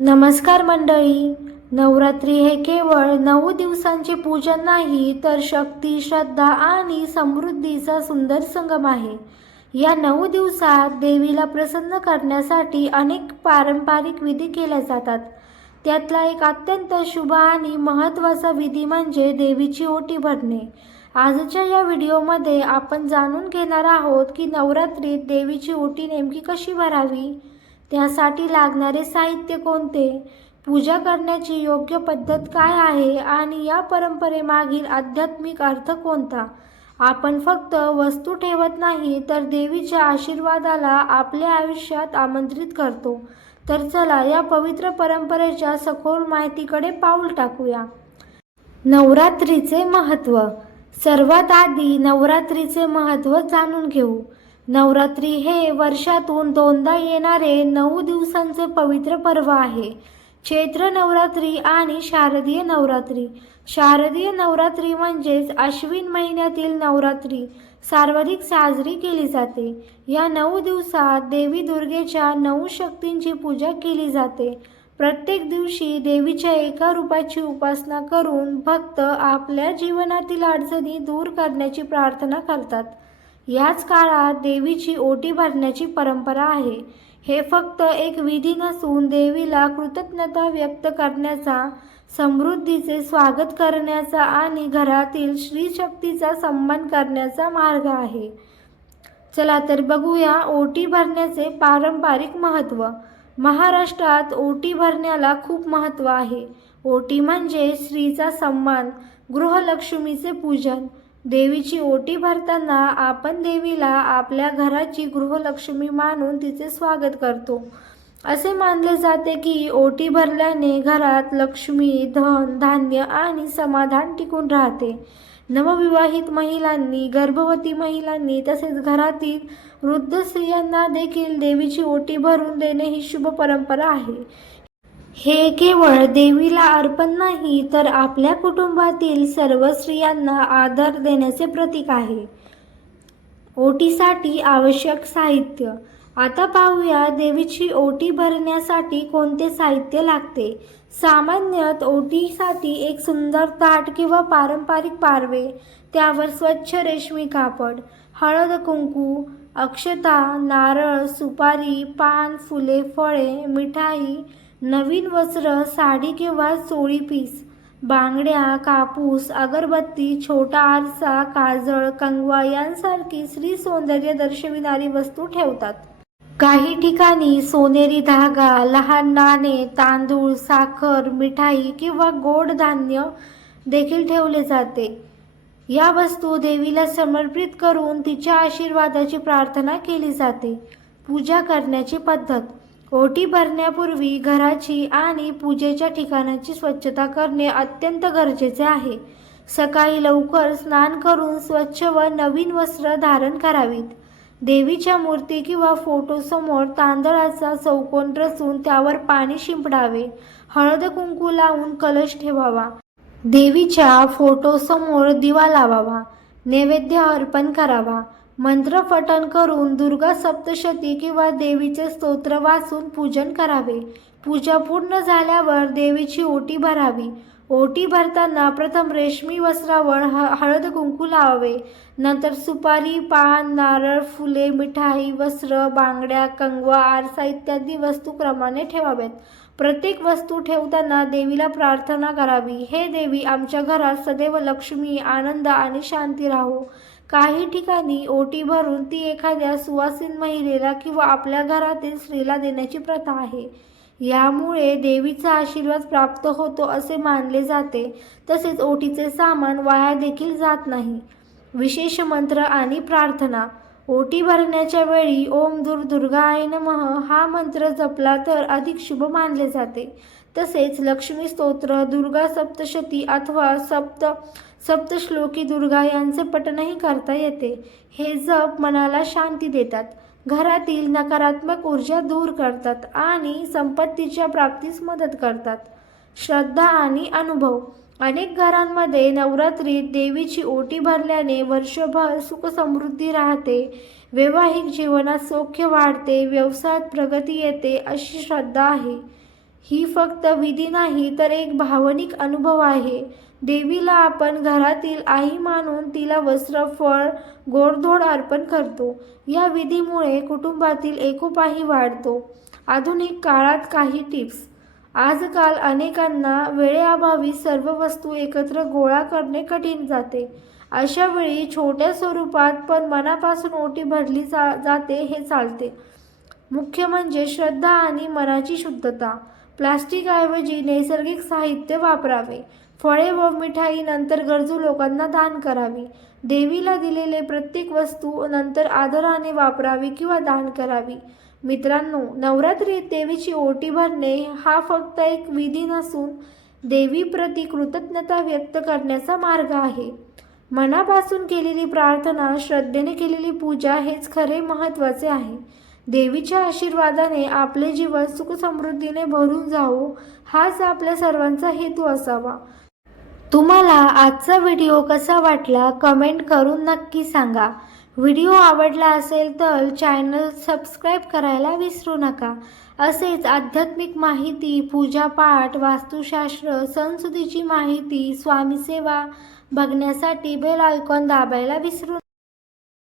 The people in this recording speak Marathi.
नमस्कार मंडळी. नवरात्री हे केवळ नऊ दिवसांचे पूजन नाही तर शक्ती श्रद्धा आणि समृद्धीचा सुंदर संगम आहे. या नऊ दिवसात देवीला प्रसन्न करण्यासाठी अनेक पारंपरिक विधी केल्या जातात. त्यातला एक अत्यंत शुभ आणि महत्त्वाचा विधी म्हणजे देवीची ओटी भरणे. आजच्या या व्हिडिओमध्ये आपण जाणून घेणार आहोत की नवरात्रीत देवीची ओटी नेमकी कशी भरावी? त्यासाठी लागणारे साहित्य कोणते? पूजा करण्याची योग्य पद्धत काय आहे? आणि या परंपरेमागील आध्यात्मिक अर्थ कोणता? आपण फक्त वस्तू ठेवत नाही तर देवीच्या आशीर्वादाला आपल्या आयुष्यात आमंत्रित करतो. तर चला या पवित्र परंपरेच्या सखोल माहितीकडे पाऊल टाकूया. नवरात्रीचे महत्त्व. सर्वात आधी नवरात्रीचे महत्त्व जाणून घेऊ. नवरात्री हे वर्षातून दोनदा येणारे नऊ दिवसांचे पवित्र पर्व आहे. चैत्र नवरात्री आणि शारदीय नवरात्री. शारदीय नवरात्री म्हणजेच अश्विन महिन्यातील नवरात्री. सार्वधिक साजरी केली जाते. या नऊ दिवसात देवी दुर्गेच्या नऊ शक्तींची पूजा केली जाते. प्रत्येक दिवशी देवीच्या एका रूपाची उपासना करून भक्त आपल्या जीवनातील अडचणी दूर करण्याची प्रार्थना करतात. याच काळात देवीची ओटी भरण्याची परंपरा आहे. हे फक्त एक विधी नसून देवीला कृतज्ञता व्यक्त करण्याचा समृद्धीचे स्वागत करण्याचा आणि घरातील श्रीशक्तीचा सन्मान करण्याचा मार्ग आहे. चला तर बघूया ओटी भरण्याचे पारंपरिक महत्त्व. महाराष्ट्रात ओटी भरण्याला खूप महत्त्व आहे. ओटी म्हणजे स्त्रीचा सन्मान गृहलक्ष्मीचे पूजन देवीची ओटी भरताना आपण देवीला आपल्या घराची गृहलक्ष्मी मानून तिचे स्वागत करतो. असे मानले जाते की ओटी भरल्याने घरात लक्ष्मी धन धान्य आणि समाधान टिकून राहते. नवविवाहित महिलांनी गर्भवती महिलांनी तसेच घरातील वृद्ध स्त्रियांना देखील देवीची ओटी भरून देणे ही शुभ परंपरा आहे. हे केवळ देवीला अर्पण नाही तर आपल्या कुटुंबातील सर्व स्त्रियांना आदर देण्याचे प्रतीक आहे. ओटीसाठी आवश्यक साहित्य. आता पाहूया देवीची ओटी भरण्यासाठी कोणते साहित्य लागते. सामान्यतः ओटीसाठी एक सुंदर ताट किंवा पारंपरिक पारवे त्यावर स्वच्छ रेशमी कापड हळद कुंकू अक्षता नारळ सुपारी पान फुले फळे मिठाई नवीन वस्त्र साडी किंवा चोळी पीस बांगड्या कापूस अगरबत्ती छोटा आरसा काजळ कंगवा यांसारखी स्त्री सौंदर्य दर्शविणारी वस्तू ठेवतात. काही ठिकाणी सोनेरी धागा लहान नाणे तांदूळ साखर मिठाई किंवा गोड धान्य देखील ठेवले जाते. या वस्तू देवीला समर्पित करून तिच्या आशीर्वादाची प्रार्थना केली जाते. पूजा करण्याची पद्धत. ओटी भरण्यापूर्वी घराची आणि पूजेच्या ठिकाणाची स्वच्छता करणे अत्यंत गरजेचे आहे. सकाळी लवकर स्नान करून स्वच्छ व नवीन वस्त्र धारण करावीत. देवीच्या मूर्ती किंवा फोटोसमोर तांदळाचा चौकोन रचून त्यावर पाणी शिंपडावे. हळद कुंकू लावून कलश ठेवावा. देवीच्या फोटोसमोर दिवा लावावा. नैवेद्य अर्पण करावा. मंत्रपठण करून दुर्गा सप्तशती किंवा देवीचे स्तोत्र वाचून पूजन करावे. पूजा पूर्ण झाल्यावर देवीची ओटी भरावी. ओटी भरताना प्रथम रेशमी वस्त्रावर ह हळद कुंकू लावावे. नंतर सुपारी पान नारळ फुले मिठाई वस्त्र बांगड्या कंगवा आरसा इत्यादी वस्तू क्रमाने ठेवाव्यात. प्रत्येक वस्तू ठेवताना देवीला प्रार्थना करावी. हे देवी आमच्या घरात सदैव लक्ष्मी आनंद आणि शांती राहो. काही ठिकाणी ओटी भरून ती एखाद्या सुवासीन महिलेला किंवा आपल्या घरातील स्त्रीला देण्याची प्रथा आहे. यामुळे देवीचा आशीर्वाद प्राप्त होतो असे मानले जाते. तसेच ओटीचे सामान वाया देखील जात नाही. विशेष मंत्र आणि प्रार्थना. ओटी भरण्याच्या वेळी ओम दुर दुर्गाय नमः हा मंत्र जपला तर अधिक शुभ मानले जाते. तसेच लक्ष्मी स्तोत्र दुर्गा सप्तशती अथवा सप्त सप्तश्लोकी दुर्गा यांचे पठणही करता येते. हे जप मनाला शांती देतात. घरातील नकारात्मक ऊर्जा दूर करतात आणि संपत्तीच्या प्राप्तीस मदत करतात. श्रद्धा आणि अनुभव. अनेक घरांमध्ये नवरात्रीत देवीची ओटी भरल्याने वर्षभर सुखसमृद्धी राहते. वैवाहिक जीवनात सौख्य वाढते व्यवसायात प्रगती येते अशी श्रद्धा आहे. ही फक्त विधी नाही तर एक भावनिक अनुभव आहे. देवीला आपण घरातील आई मानून तिला वस्त्र फळ गोडधोड अर्पण करतो. या विधीमुळे कुटुंबातील एकोपाही वाढतो. आधुनिक काळात काही टिप्स. आजकाल अनेकांना वेळेअभावी सर्व वस्तू एकत्र गोळा करणे कठीण जाते. अशा वेळी छोट्या स्वरूपात पण मनापासून ओटी भरली जा जाते हे चालते. मुख्य म्हणजे श्रद्धा आणि मनाची शुद्धता. प्लास्टिकऐवजी नैसर्गिक साहित्य वापरावे. फळे व मिठाई नंतर गरजू लोकांना दान करावी. देवीला दिलेले प्रत्येक वस्तू नंतर आदराने वापरावी किंवा दान करावी. मित्रांनो नवरात्रीत देवीची ओटी भरणे हा फक्त एक विधी नसून देवीप्रती कृतज्ञता व्यक्त करण्याचा मार्ग आहे. मनापासून केलेली प्रार्थना श्रद्धेने केलेली पूजा हेच खरे महत्त्वाचे आहे. देवीच्या आशीर्वादाने आपले जीवन सुखसमृद्धीने भरून जावो हाच आपल्या सर्वांचा हेतू असावा. तुम्हाला आजचा व्हिडिओ कसा वाटला कमेंट करून नक्की सांगा. व्हिडिओ आवडला असेल तर चॅनल सबस्क्राईब करायला विसरू नका. असेच आध्यात्मिक माहिती पूजापाठ वास्तुशास्त्र सणसुदीची माहिती स्वामीसेवा बघण्यासाठी बेल आयकॉन दाबायला विसरू